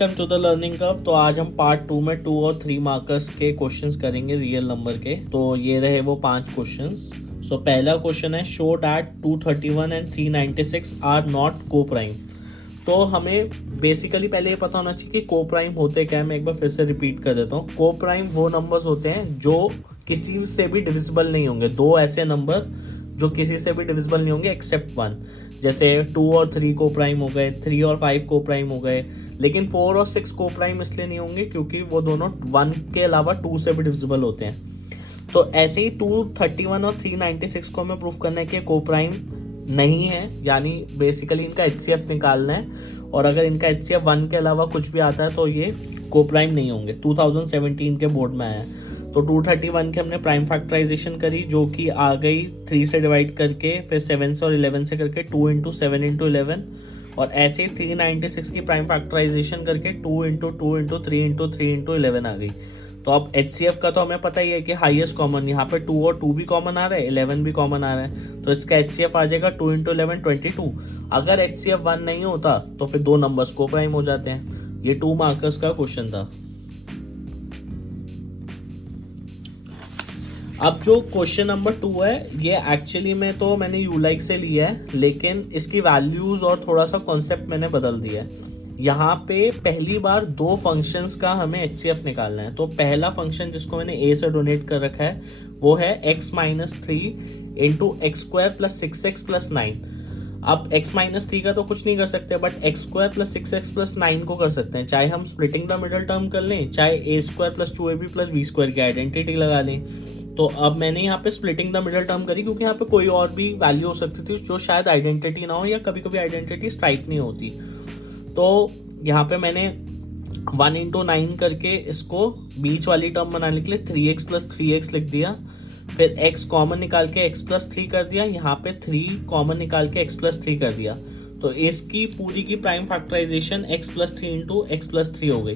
Welcome to the learning curve. तो आज हम पार्ट 2 में 2 और 3 मार्कर्स के क्वेश्चंस करेंगे रियल नंबर के। तो ये रहे वो 5 क्वेश्चंस। सो पहला क्वेश्चन है, show that 231 and 396 are not coprime. तो हमें बेसिकली पहले ये पता होना चाहिए कि को प्राइम होते क्या है। मैं एक बार फिर से रिपीट कर देता हूँ। को प्राइम वो नंबर्स होते हैं जो किसी से भी डिविजिबल नहीं होंगे। दो ऐसे नंबर जो किसी से भी डिविजिबल नहीं होंगे एक्सेप्ट वन। जैसे 2 और 3 को प्राइम हो गए, 3 और 5 को प्राइम हो गए, लेकिन 4 और 6 को प्राइम इसलिए नहीं होंगे क्योंकि वो दोनों 1 के अलावा 2 से भी डिविजिबल होते हैं। तो ऐसे ही 231 और 396 को हमें प्रूफ करना है कि को प्राइम नहीं है, यानी बेसिकली इनका HCF निकालना है। और अगर इनका HCF 1 के अलावा कुछ भी आता है तो ये को प्राइम नहीं होंगे। 2017 के बोर्ड में आया है। तो 231 के हमने प्राइम फैक्टराइजेशन करी जो कि आ गई 3 से डिवाइड करके, फिर 7 से और 11 से करके 2 इंटू 7 इंटू 11। और ऐसे ही 396 की प्राइम फैक्टराइजेशन करके 2 इंटू 2 इंटू 3 इंटू 3 इंटू 11 आ गई। तो अब HCF का तो हमें पता ही है कि हाईएस्ट कॉमन, यहाँ पे 2 और 2 भी कॉमन आ रहा है, 11 भी कॉमन आ रहा है। तो इसका HCF आ जाएगा 2 इंटू 11 22। अगर HCF 1 नहीं होता तो फिर दो नंबर्स को प्राइम हो जाते हैं। ये 2 मार्कर्स का क्वेश्चन था। अब जो क्वेश्चन नंबर 2 है, ये एक्चुअली में तो मैंने यूलाइक से लिया है, लेकिन इसकी वैल्यूज और थोड़ा सा कॉन्सेप्ट मैंने बदल दिया है। यहाँ पे पहली बार दो फंक्शंस का हमें HCF निकालना है। तो पहला फंक्शन जिसको मैंने A से डोनेट कर रखा है वो है x-3 into x square plus 6x plus 9। अब x-3 का तो कुछ नहीं कर सकते, but x square plus 6x plus 9 को कर सकते हैं। चाहे हम स्प्लिटिंग द मिडल टर्म कर लें, चाहे a square plus 2ab plus b square की आइडेंटिटी लगा लें। तो अब मैंने यहाँ पे स्प्लिटिंग द मिडल टर्म करी क्योंकि यहाँ पे कोई और भी वैल्यू हो सकती थी जो शायद आइडेंटिटी ना हो, या कभी कभी आइडेंटिटी स्ट्राइक नहीं होती। तो यहाँ पे मैंने 1 इंटू 9 करके इसको बीच वाली टर्म बनाने के लिए 3x प्लस 3x लिख दिया। फिर x कॉमन निकाल के x प्लस 3 कर दिया, यहाँ पे 3 कॉमन निकाल के x प्लस 3 कर दिया। तो इसकी पूरी की prime factorisation x plus 3 into X plus 3 हो गई।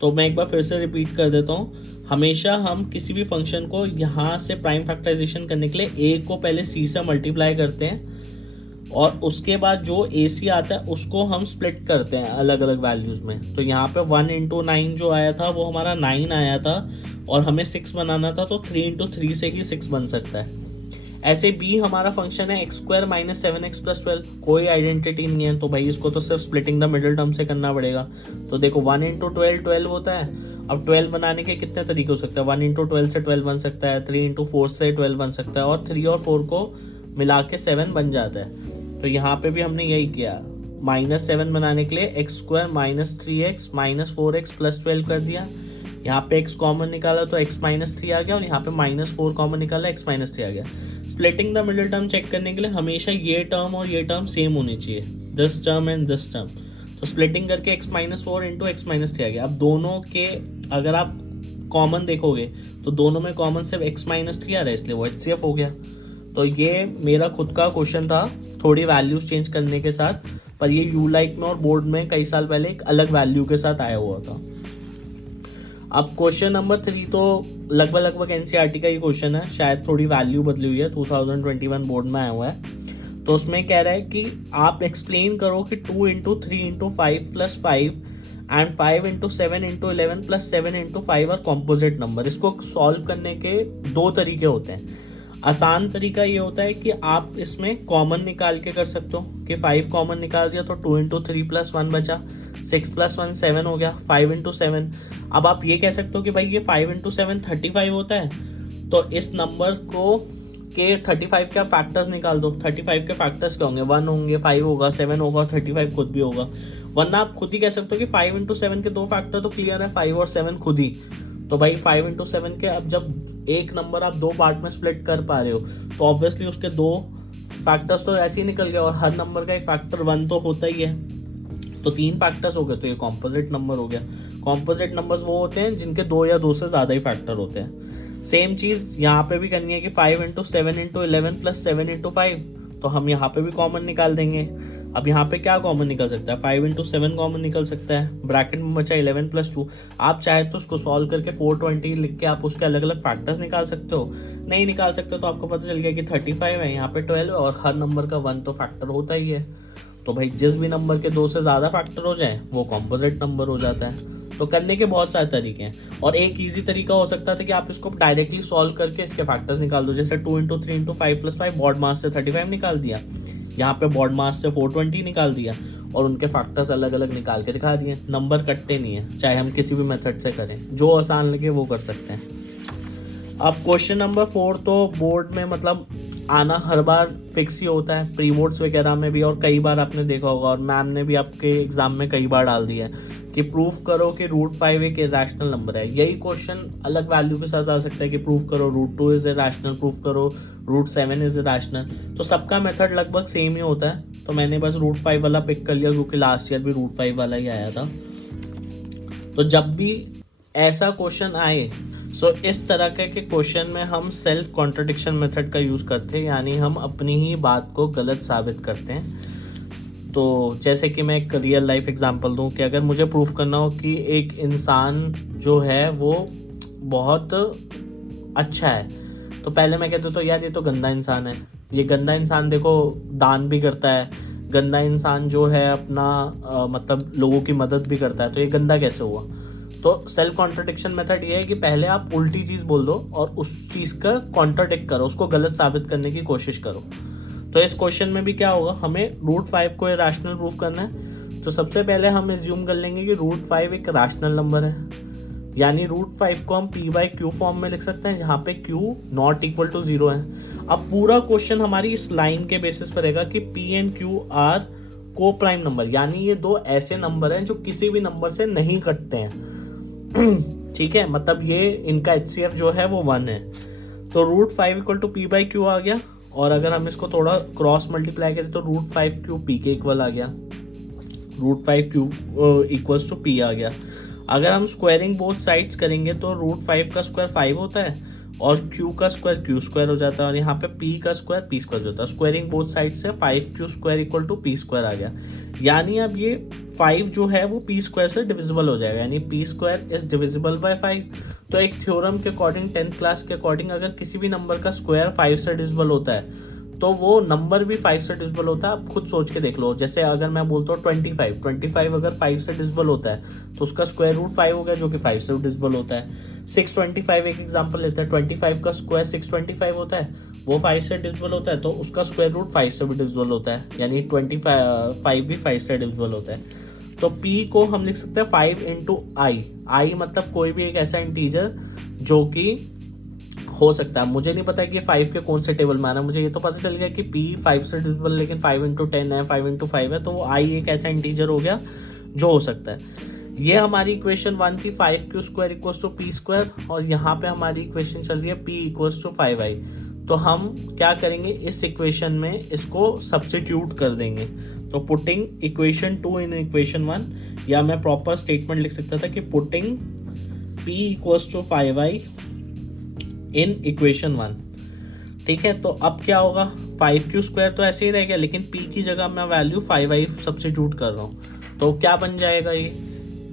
तो मैं एक बार फिर से रिपीट कर देता हूँ। हमेशा हम किसी भी फंक्शन को यहाँ से प्राइम फैक्टराइजेशन करने के लिए a को पहले c से मल्टीप्लाई करते हैं और उसके बाद जो AC आता है उसको हम स्प्लिट करते हैं अलग अलग वैल्यूज में। तो यहाँ पे 1 इंटू 9 जो आया था वो हमारा 9 आया था और हमें 6 बनाना था, तो 3 इंटू 3 से ही 6 बन सकता है। ऐसे B हमारा फंक्शन है x square minus 7x plus 12। कोई आइडेंटिटी नहीं है तो भाई इसको तो सिर्फ स्प्लिटिंग द मिडल टर्म से करना पड़ेगा। तो देखो 1 इंटू 12 12 होता है। अब 12 बनाने के कितने तरीके हो सकते हैं? 1 इंटू 12 से 12 बन सकता है, 3 इंटू 4 से 12 बन सकता है, और 3 और 4 को मिला के 7 बन जाता है। तो यहाँ पे भी हमने यही किया। -7 बनाने के लिए x square minus 3x minus 4x plus 12 कर दिया। यहाँ पे x कॉमन निकाला तो x माइनस 3 आ गया, और यहाँ पे -4 कॉमन निकाला x माइनस 3 आ गया। Splitting the middle term check करने के लिए हमेशा ये टर्म और ये टर्म सेम होनी चाहिए, this term and this term. तो स्प्लिटिंग करके x minus 4 into x minus 3 आ गया। अब दोनों के अगर आप कॉमन देखोगे तो दोनों में कॉमन सिर्फ x माइनस 3 आ रहा है, इसलिए वो HCF हो गया। तो ये मेरा खुद का क्वेश्चन था, थोड़ी वैल्यूज चेंज करने के साथ, पर ये यूलाइक में और बोर्ड में कई साल पहले एक अलग वैल्यू के साथ आया हुआ था। अब क्वेश्चन नंबर 3 तो लगभग NCERT का ही क्वेश्चन है, शायद थोड़ी वैल्यू बदली हुई है, 2021 बोर्ड में आया हुआ है। तो उसमें कह रहा है कि आप एक्सप्लेन करो कि 2 into 3 into 5 plus 5 and 5 into 7 into 11 plus 7 into 5 और कॉम्पोजिट नंबर। इसको सॉल्व करने के दो तरीके होते हैं। आसान तरीका ये होता है कि आप इसमें कॉमन निकाल के कर सकते हो कि 5 कॉमन निकाल दिया तो 2 इंटू 3 प्लस 1 बचा, 6 प्लस 1 7 हो गया, 5 इंटू 7। अब आप ये कह सकते हो कि भाई ये 5 इंटू 7 35 होता है, तो इस नंबर को के 35 के फैक्टर्स निकाल दो। 35 के फैक्टर्स क्या होंगे? 1 होंगे, 5 होगा, 7 होगा, 35 खुद भी होगा। वरना आप खुद ही कह सकते हो कि 5 इंटू 7 के दो फैक्टर तो क्लियर है, 5 और 7 खुद ही। तो भाई 5 इंटू 7 के अब जब एक नंबर आप दो पार्ट में स्प्लिट कर पा रहे हो तो ऑब्वियसली उसके दो फैक्टर्स तो ऐसे ही निकल गया, और हर नंबर का एक फैक्टर 1 तो होता ही है। तो 3 फैक्टर्स हो गए, तो ये कॉम्पोजिट नंबर हो गया। कॉम्पोजिट नंबर्स वो होते हैं जिनके 2 या 2 से ज़्यादा ही फैक्टर होते हैं। सेम चीज़ यहाँ पे भी करनी है कि 5 इंटू 7 इंटू 11 प्लस 7 इंटू 5, तो हम यहाँ पे भी कॉमन निकाल देंगे। अब यहाँ पे क्या कॉमन निकल सकता है? 5 इंटू 7 कॉमन निकल सकता है, ब्रैकेट में बचा 11 प्लस 2। आप चाहे तो उसको सॉल्व करके 420 लिख के आप उसके अलग अलग फैक्टर्स निकाल सकते हो। नहीं निकाल सकते तो आपको पता चल गया कि 35 है, यहाँ पे 12 है, और हर नंबर का 1 तो फैक्टर होता ही है। तो भाई जिस भी नंबर के 2 से ज़्यादा फैक्टर हो जाए वो कॉम्पोजिट नंबर हो जाता है। तो करने के बहुत सारे तरीके हैं, और एक इजी तरीका हो सकता था कि आप इसको डायरेक्टली सॉल्व करके इसके फैक्टर्स निकाल दो, जैसे 2 इंटू 3 इंटू 5 प्लस 5, बॉड मास से 35 निकाल दिया, यहाँ पे बॉड मास से 420 निकाल दिया, और उनके फैक्टर्स अलग अलग निकाल के दिखा दिए। नंबर कटते नहीं है, चाहे हम किसी भी मेथड से करें, जो आसान लगे वो कर सकते हैं। अब क्वेश्चन नंबर 4 तो बोर्ड में मतलब आना हर बार फिक्स ही होता है, प्री बोर्ड्स वगैरह में भी, और कई बार आपने देखा होगा, और मैम ने भी आपके एग्जाम में कई बार डाल दिया है कि प्रूफ करो कि √5 एक इरेशनल नंबर है। यही क्वेश्चन अलग वैल्यू के साथ आ सकता है कि प्रूफ करो √2 इज इरेशनल, प्रूफ करो √7 इज इरेशनल। तो सबका मेथड लगभग सेम ही होता है, तो मैंने बस √5 वाला पिक कर लिया क्योंकि लास्ट ईयर भी √5 वाला ही आया था। तो जब भी ऐसा क्वेश्चन आए, सो इस तरह के क्वेश्चन में हम सेल्फ कॉन्ट्रडिक्शन मेथड का यूज़ करते हैं, यानी हम अपनी ही बात को गलत साबित करते हैं। तो जैसे कि मैं एक रियल लाइफ एग्जांपल दूं कि अगर मुझे प्रूफ करना हो कि एक इंसान जो है वो बहुत अच्छा है, तो पहले मैं कहता तो यार ये तो गंदा इंसान है, ये गंदा इंसान देखो दान भी करता है, गंदा इंसान जो है अपना मतलब लोगों की मदद भी करता है, तो ये गंदा कैसे हुआ। तो सेल्फ कॉन्ट्रडिक्शन मेथड ये है कि पहले आप उल्टी चीज़ बोल दो और उस चीज़ का कॉन्ट्रडिक्ट करो, उसको गलत साबित करने की कोशिश करो। तो इस क्वेश्चन में भी क्या होगा, हमें √5 को रैशनल प्रूफ करना है। तो सबसे पहले हम एज्यूम कर लेंगे कि √5 एक रैशनल नंबर है, यानी √5 को हम p/q फॉर्म में लिख सकते हैं, जहाँ पे q नॉट इक्वल टू 0 है। अब पूरा क्वेश्चन हमारी इस लाइन के बेसिस पर रहेगा कि p एंड q आर को प्राइम नंबर, यानी ये दो ऐसे नंबर हैं जो किसी भी नंबर से नहीं कटते हैं। ठीक है, मतलब ये इनका HCF जो है वो 1 है। तो √5 इक्वल टू p/q आ गया, और अगर हम इसको थोड़ा क्रॉस मल्टीप्लाई करें तो √5q p के इक्वल आ गया, √5q इक्वल्स टू p आ गया। अगर हम स्क्वायरिंग बोथ साइड्स करेंगे तो √5 का स्क्वायर 5 होता है और q का स्क्वायर q² हो जाता है, और यहाँ पे p का स्क्वायर p² हो जाता है। स्क्वायरिंग बोथ साइड से 5q² इक्वल टू p² आ गया, यानी अब ये 5 जो है वो p² से डिविजिबल हो जाएगा, यानी p² इज डिविजिबल बाय 5। तो एक थ्योरम के अकॉर्डिंग 10th क्लास के अकॉर्डिंग अगर किसी भी नंबर का स्क्वायर 5 से डिविजिबल होता है तो वो नंबर भी 5 से डिविजिबल होता है। आप खुद सोच के देख लो, जैसे अगर मैं बोलता हूँ 25 अगर 5 से डिविजिबल होता है तो उसका स्क्वायर रूट 5 हो गया, जो कि 5 से डिविजिबल होता है। 625 एक एग्जांपल लेते हैं, 25 का स्क्वायर 625 होता है, वो 5 से डिविजिबल होता है, तो उसका स्क्वायर रूट 5 से भी डिविजिबल होता है, यानी 25 भी 5 से डिविजिबल होता है। तो p को हम लिख सकते हैं 5 इंटू आई मतलब कोई भी एक ऐसा इंटीजर जो कि हो सकता है, मुझे नहीं पता कि 5 के कौन से टेबल में आना है, मुझे ये तो पता चल गया कि p 5 से डिविजिबल, लेकिन 5 इंटू 10 है, 5 इंटू 5 है, तो वो i एक ऐसा इंटीजर हो गया जो हो सकता है। ये हमारी इक्वेशन 1 थी, 5q² इक्वल्स टू p², और यहाँ पे हमारी इक्वेशन चल रही है p इक्वल्स टू 5i। तो हम क्या करेंगे, इस इक्वेशन में इसको सब्स्टिट्यूट कर देंगे। तो पुटिंग इक्वेशन 2 इन इक्वेशन 1, या मैं प्रॉपर स्टेटमेंट लिख सकता था कि putting p equals to 5i in equation 1। ठीक है, तो अब क्या होगा, 5q² तो ऐसे ही रह गया, लेकिन p की जगह मैं वैल्यू 5i सब्स्टिट्यूट कर रहा हूँ। तो क्या बन जाएगा, ये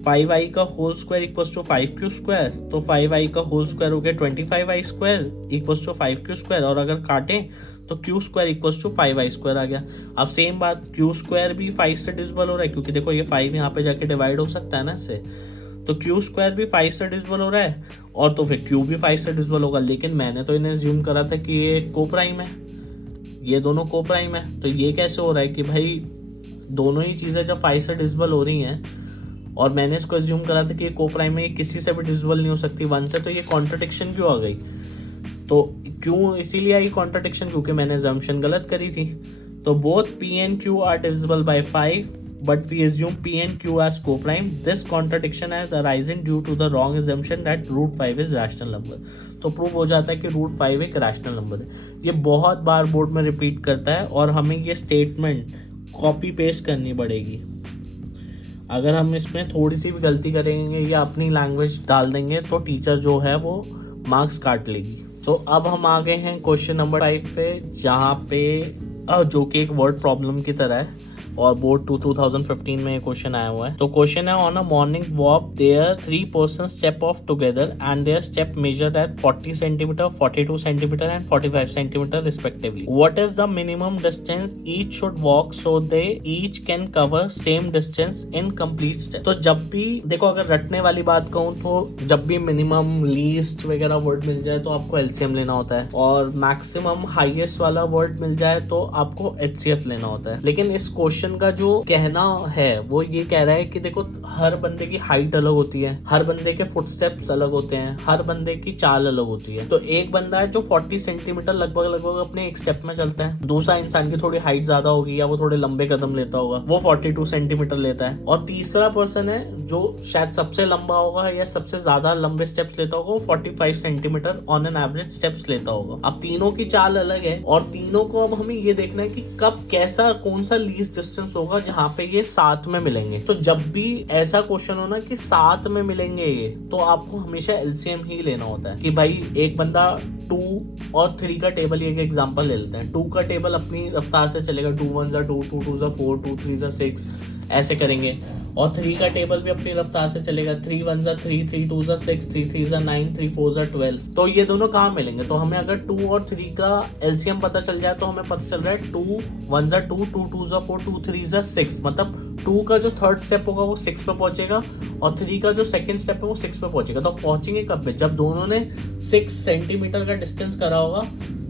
5i का whole square equals to 5q², तो 5i का होल स्क्वायर हो गया 25i² इक्वल्स टू 5q², और अगर काटें तो q² इक्वल्स टू 5i² आ गया। अब सेम बात, q² भी 5 से डिविजिबल हो रहा है, क्योंकि देखो ये 5 यहाँ पे जाके डिवाइड हो सकता है ना इससे, तो q² भी 5 से डिविजिबल हो रहा है, और तो फिर q भी 5 से डिविजिबल होगा। लेकिन मैंने तो इन्हें अज्यूम करा था कि ये कोप्राइम है, ये दोनों कोप्राइम है, तो ये कैसे हो रहा है कि भाई दोनों ही चीज़ें जब 5 से डिविजिबल हो रही हैं, और मैंने इसको अज्यूम करा था कि ये कोप्राइम है, ये किसी से भी डिविजिबल नहीं हो सकती 1 से, तो ये कॉन्ट्रडिक्शन क्यों आ गई। तो क्यों इसीलिए आई कॉन्ट्रडिक्शन, क्योंकि मैंने अजम्पशन गलत करी थी। तो both p and q are divisible by 5, but we assume p and q as coprime. This contradiction has arisen due to the wrong assumption that √5 is rational number. तो प्रूव हो जाता है कि √5 एक रैशनल नंबर है। ये बहुत बार board में रिपीट करता है, और हमें ये स्टेटमेंट कॉपी पेस्ट करनी पड़ेगी। अगर हम इसमें थोड़ी सी भी गलती करेंगे या अपनी लैंग्वेज डाल देंगे तो टीचर जो है वो मार्क्स काट लेगी। तो अब हम आ गए हैं क्वेश्चन नंबर 5 पे, जहाँ पे जो कि एक वर्ड प्रॉब्लम की तरह है। और बोर्ड 2015 में ये क्वेश्चन आया हुआ है। तो क्वेश्चन है, on a morning walk there 3 person step off together and their step measured at 40 centimetre, 42 centimetre and 45 centimetre respectively. What is the minimum distance each should walk so they each can cover same distance in complete step. तो जब भी देखो, अगर रटने वाली बात कहूँ तो जब भी मिनिमम, लीस्ट वगैरह वर्ड मिल जाए तो आपको एलसीएम लेना होता है, और मैक्सिमम हाईएस्ट वाला वर्ड मिल जाए तो आपको एचसीएफ लेना होता है। लेकिन इस क्वेश्चन का जो कहना है वो ये कह रहा है कि देखो, हर बंदे की हाइट अलग होती है, हर बंदे के फुटस्टेप्स अलग होते हैं, हर बंदे की चाल अलग होती है। तो एक बंदा है जो 40 सेंटीमीटर लगभग अपने एक स्टेप में चलता है, दूसरा इंसान की थोड़ी हाइट ज्यादा होगी या वो थोड़े लंबे कदम लेता होगा, वो 42 सेंटीमीटर लेता है, और तीसरा पर्सन है जो शायद सबसे लंबा होगा या सबसे ज्यादा लंबे स्टेप्स लेता होगा, वो 45 centimetre on an average steps लेता होगा। अब तीनों की चाल अलग है और तीनों को अब हमें ये देखना है कि कब कैसा कौन सा लीस्ट डिस्टेंस होगा जहां पे ये साथ में मिलेंगे। तो जब भी ऐसा क्वेश्चन हो ना कि साथ में मिलेंगे ये, तो आपको हमेशा एलसीएम ही लेना होता है कि भाई एक बंदा 2 और 3 का टेबल, एक एग्जांपल ले लेते हैं। 2 का टेबल अपनी रफ्तार से चलेगा, 2 1 जा 2, 2 2 जा 4, 2 3 जा 6, ऐसे करेंगे। और 3 का टेबल भी अपनी रफ्तार से चलेगा, 3 1 जा 3, 3 2 जा 6, 3 3 जा 9, 3 4 जा 12। तो ये दोनों कहाँ मिलेंगे? तो हमें अगर 2 और 3 का एलसीएम पता चल जाए तो हमें पता चल रहा है 2 1 जा 2, 2 2 जा 4, 2 3 जा 6। मतलब 2 का जो थर्ड स्टेप होगा वो 6 पे पहुंचेगा और 3 का जो सेकंड स्टेप है वो 6 पे पहुंचेगा। तो पहुंचेंगे कब पे? जब दोनों ने 6 सेंटीमीटर का डिस्टेंस करा होगा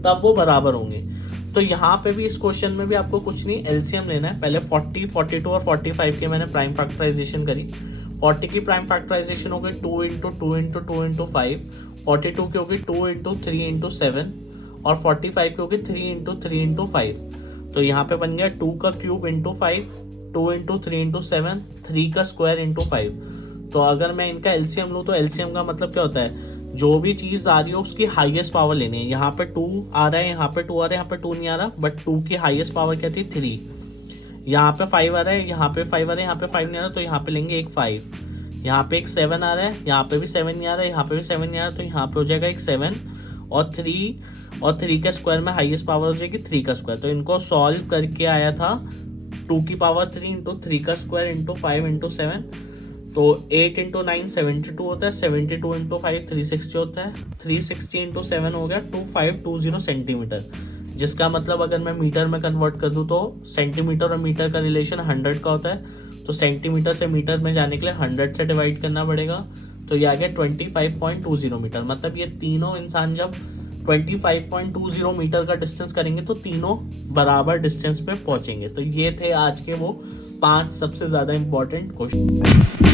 तब वो बराबर होंगे। तो यहाँ पे भी इस क्वेश्चन में भी आपको कुछ नहीं, एलसीएम लेना है। पहले 40, 42 और 45 की मैंने प्राइम फैक्टराइजेशन करी। 40 की प्राइम फैक्टराइजेशन हो गई 2 इंटू 2 इंटू 2 इंटू 5, 42 की होगी 2 इंटू 3 इंटू 7 और 45 की होगी 3 इंटू 3 इंटू 5। तो यहाँ पे बन गया 2 का क्यूब इंटू 5, 2 इंटू 3 इंटू 7, 3 का स्क्वायर इंटू 5। तो अगर मैं इनका एलसीएम लूँ तो एलसीएम का मतलब क्या होता है? जो भी चीज आ रही है उसकी हाईएस्ट पावर लेनी है। यहाँ पे 2 आ रहा है, यहाँ पे 2 आ रहा है, यहाँ पे 2 नहीं आ रहा, बट 2 की हाईएस्ट पावर क्या थी? 3। यहाँ पे 5 आ रहा है, यहाँ पे 5 आ रहा है, यहाँ पे 5 नहीं आ रहा, तो यहाँ पे लेंगे एक 5। यहाँ पे एक 7 आ रहा है, यहाँ पे भी 7 नहीं आ रहा है, यहाँ पे भी 7 नहीं आ रहा, तो यहाँ पे हो जाएगा एक 7 और 3 के स्क्वायर में हाईएस्ट पावर हो जाएगी 3 का स्क्वायर। तो इनको सॉल्व करके आया था 2 की पावर 3 इंटू 3 का स्क्वायर इंटू 5 इंटू 7। तो 8 इंटू 9 72 होता है, 72 इंटू 5 360 होता है, 360 इंटू 7 हो गया 2520 सेंटीमीटर। जिसका मतलब अगर मैं मीटर में कन्वर्ट कर दूँ तो सेंटीमीटर और मीटर का रिलेशन 100 का होता है। तो सेंटीमीटर से मीटर में जाने के लिए 100 से डिवाइड करना पड़ेगा। तो ये आ गया 25.20 मीटर। मतलब ये तीनों इंसान जब 25.20 मीटर का डिस्टेंस करेंगे तो तीनों बराबर डिस्टेंस पे पहुंचेंगे। तो ये थे आज के वो 5 सबसे ज्यादा इंपॉर्टेंट क्वेश्चन।